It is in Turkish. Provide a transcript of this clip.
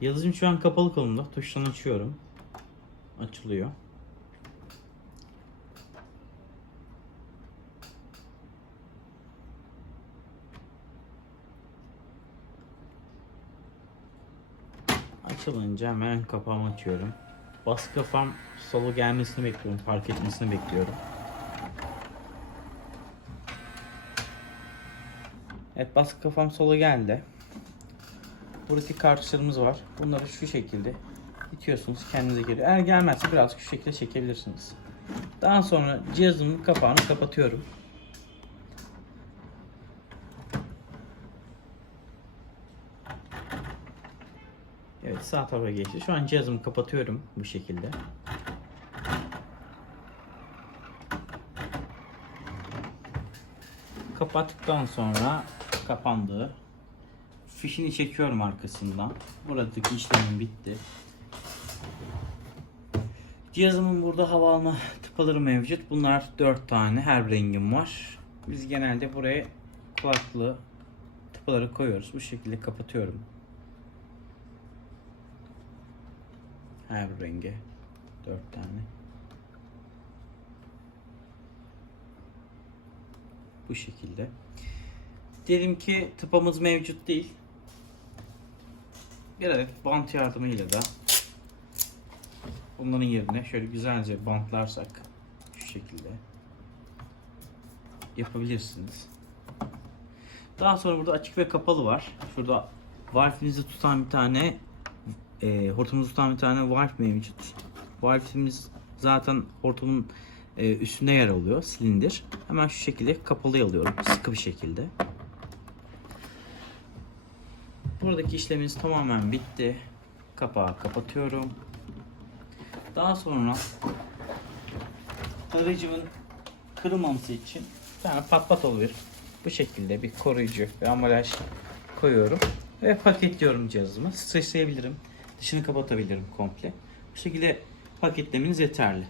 Yazıcım şu an kapalı konumda. Tuştan açıyorum. Açılıyor. Açılınca hemen kapağımı açıyorum. Baskı kafam solu gelmesini bekliyorum. Fark etmesini bekliyorum. Evet baskı kafam sola geldi. Buradaki kartuşlarımız var. Bunları şu şekilde itiyorsunuz kendinize geliyor. Eğer gelmezse birazcık şu şekilde çekebilirsiniz. Daha sonra cihazımın kapağını kapatıyorum. Evet sağ tarafa geçti. Şu an cihazımı kapatıyorum bu şekilde. Kapattıktan sonra kapandı. Fişini çekiyorum arkasından. Buradaki işlemim bitti. Cihazımın burada hava alma tıpaları mevcut. Bunlar 4 tane. Her rengim var. Biz genelde buraya kulaklı tıpaları koyuyoruz. Bu şekilde kapatıyorum. Her bir renge 4 tane. Bu şekilde. Diyelim ki tıpamız mevcut değil. Bir adet bant yardımıyla da bunların yerine şöyle güzelce bantlarsak şu şekilde yapabilirsiniz. Daha sonra burada açık ve kapalı var. Şurada valfimizi tutan bir tane e, hortumumuzu tutan bir tane valf mevcut. Valfimiz zaten hortumun e, üstünde yer alıyor silindir. Hemen şu şekilde kapalı alıyorum sıkı bir şekilde. Buradaki işlemimiz tamamen bitti. Kapağı kapatıyorum. Daha sonra aracımın kırılmaması için tane pat pat oluyor. Bu şekilde bir koruyucu ve ambalaj koyuyorum. Ve paketliyorum cihazımı. Streçleyebilirim. Dışını kapatabilirim komple. Bu şekilde paketlemeniz yeterli.